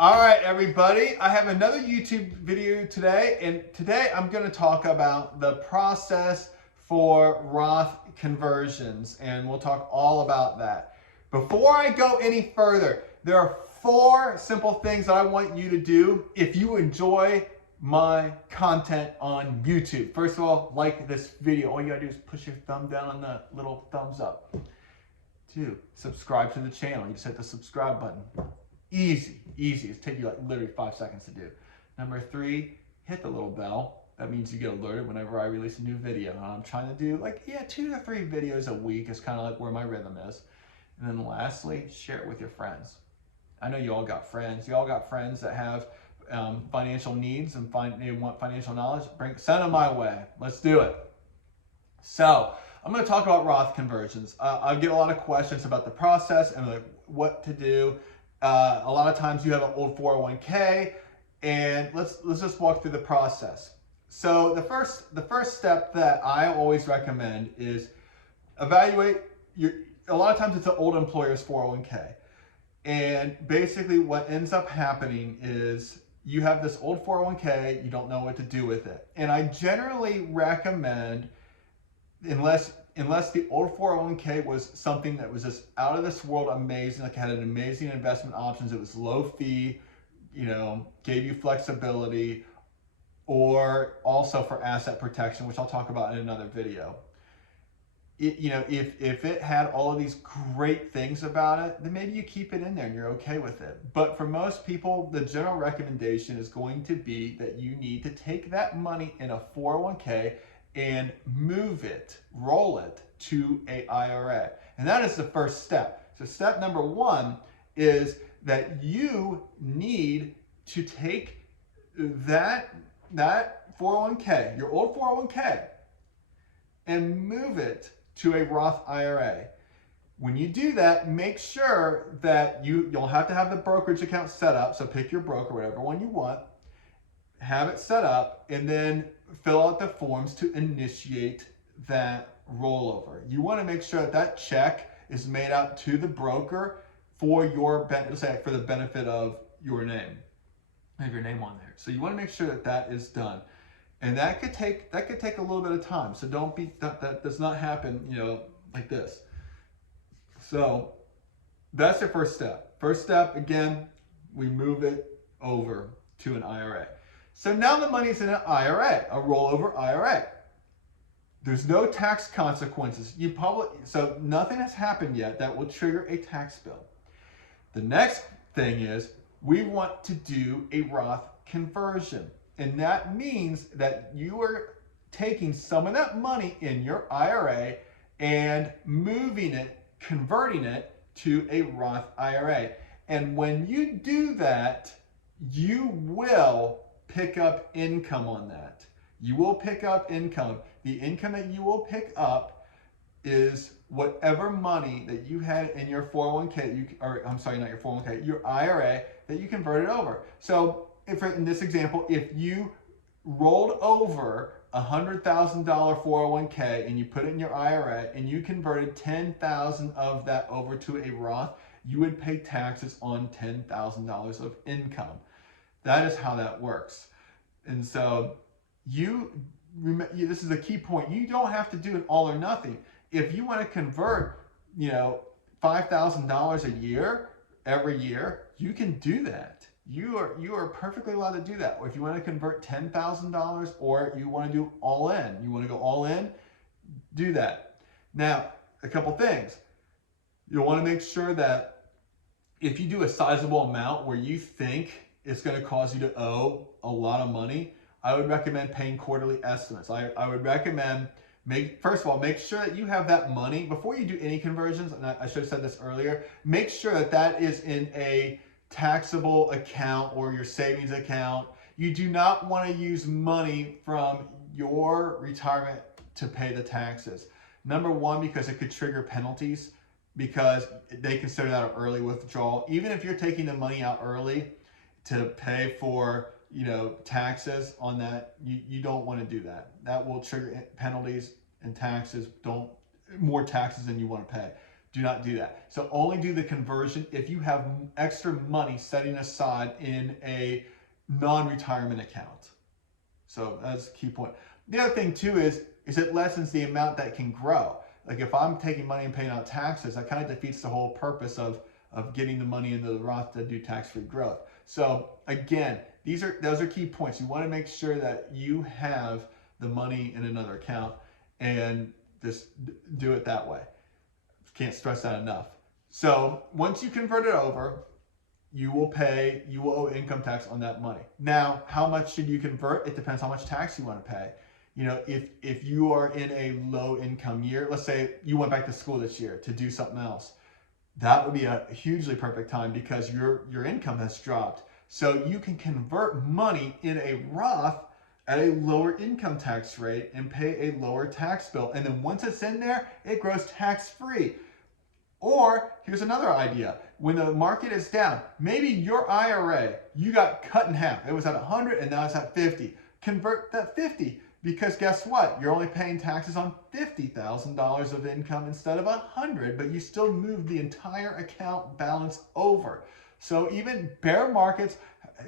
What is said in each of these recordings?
All right, everybody, I have another YouTube video today, and today I'm going to talk about the process for Roth conversions, and we'll talk all about that. Before I go any further, there are 4 simple things that I want you to do if you enjoy my content on YouTube. First of all, like this video. All you gotta do is push your thumb down on the little thumbs up. 2, subscribe to the channel. You just hit the subscribe button. Easy, easy. It's take you like literally 5 seconds to do. Number 3, hit the little bell. That means you get alerted whenever I release a new video. And I'm trying to do 2 to 3 videos a week is kind of like where my rhythm is. And then lastly, share it with your friends. I know you all got friends. You all got friends that have financial needs and they want financial knowledge. Send them my way. Let's do it. So I'm going to talk about Roth conversions. I get a lot of questions about the process and like what to do. A lot of times you have an old 401k, and let's just walk through the process. So the first step that I always recommend is evaluate your. A lot of times it's an old employer's 401k, and basically what ends up happening is you have this old 401k, you don't know what to do with it, and I generally recommend, unless the old 401k was something that was just out of this world amazing, like it had an amazing investment options, it was low fee, gave you flexibility, or also for asset protection, which I'll talk about in another video. If it had all of these great things about it, then maybe you keep it in there and you're okay with it. But for most people, the general recommendation is going to be that you need to take that money in a 401k and move it, roll it to a IRA. And that is the first step. So step number 1 is that you need to take that 401k, your old 401k, and move it to a Roth IRA. When you do that, make sure that you'll have to have the brokerage account set up. So pick your broker, whatever one you want, have it set up, and then fill out the forms to initiate that rollover. You want to make sure that check is made out to the broker for for the benefit of your name. Have your name on there. So you want to make sure that is done. And that could take a little bit of time. So that does not happen, like this. So that's your first step. First step, again, we move it over to an IRA. So now the money's in an IRA, a rollover IRA. There's no tax consequences. So nothing has happened yet that will trigger a tax bill. The next thing is we want to do a Roth conversion. And that means that you are taking some of that money in your IRA and converting it to a Roth IRA. And when you do that, you will pick up income on that. You will pick up income. The income that you will pick up is whatever money that you had in your 401k, your IRA that you converted over. So in this example, if you rolled over $100,000 401k and you put it in your IRA and you converted 10,000 of that over to a Roth, you would pay taxes on $10,000 of income. That is how that works. And so this is a key point. You don't have to do an all or nothing. If you want to convert, $5,000 a year every year, you can do that. You are perfectly allowed to do that. Or if you want to convert $10,000 or you want to do all in, you want to go all in, do that. Now, a couple things. You'll want to make sure that if you do a sizable amount where you think it's going to cause you to owe a lot of money, I would recommend paying quarterly estimates. I would recommend, first of all, make sure that you have that money before you do any conversions. And I should have said this earlier. Make sure that is in a taxable account or your savings account. You do not want to use money from your retirement to pay the taxes. Number 1, because it could trigger penalties, because they consider that an early withdrawal. Even if you're taking the money out early to pay for taxes on that, you don't want to do that. That will trigger penalties and taxes. More taxes than you want to pay. Do not do that. So only do the conversion if you have extra money setting aside in a non-retirement account. So that's a key point. The other thing too is it lessens the amount that can grow. Like if I'm taking money and paying out taxes, that kind of defeats the whole purpose of getting the money into the Roth to do tax-free growth. So again, those are key points. You want to make sure that you have the money in another account and just do it that way. Can't stress that enough. So once you convert it over, you will owe income tax on that money. Now, how much should you convert? It depends how much tax you want to pay. You know, if you are in a low income year, let's say you went back to school this year to do something else, that would be a hugely perfect time because your income has dropped. So you can convert money in a Roth at a lower income tax rate and pay a lower tax bill. And then once it's in there, it grows tax-free. Or here's another idea. When the market is down, maybe your IRA, you got cut in half. It was at 100 and now it's at 50. Convert that 50 because guess what? You're only paying taxes on $50,000 of income instead of 100, but you still moved the entire account balance over. So even bear markets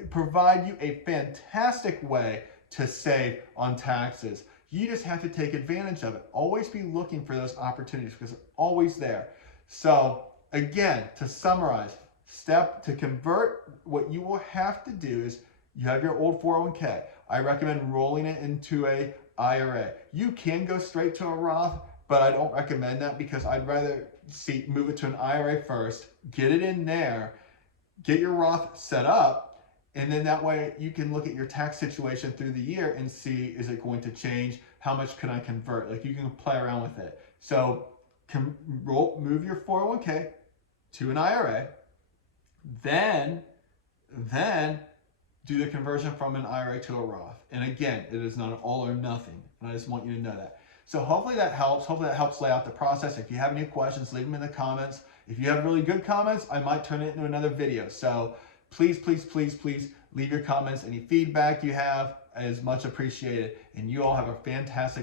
provide you a fantastic way to save on taxes. You just have to take advantage of it. Always be looking for those opportunities because it's always there. So again, to summarize, to convert, what you will have to do is you have your old 401k. I recommend rolling it into a IRA. You can go straight to a Roth, but I don't recommend that because I'd rather move it to an IRA first, get it in there, get your Roth set up, and then that way you can look at your tax situation through the year and see, is it going to change? How much can I convert? Like you can play around with it. So move your 401k to an IRA, then do the conversion from an IRA to a Roth. And again, it is not an all or nothing. And I just want you to know that. So hopefully that helps. Hopefully that helps lay out the process. If you have any questions, leave them in the comments. If you have really good comments, I might turn it into another video. So please, please, please, please leave your comments. Any feedback you have is much appreciated. And you all have a fantastic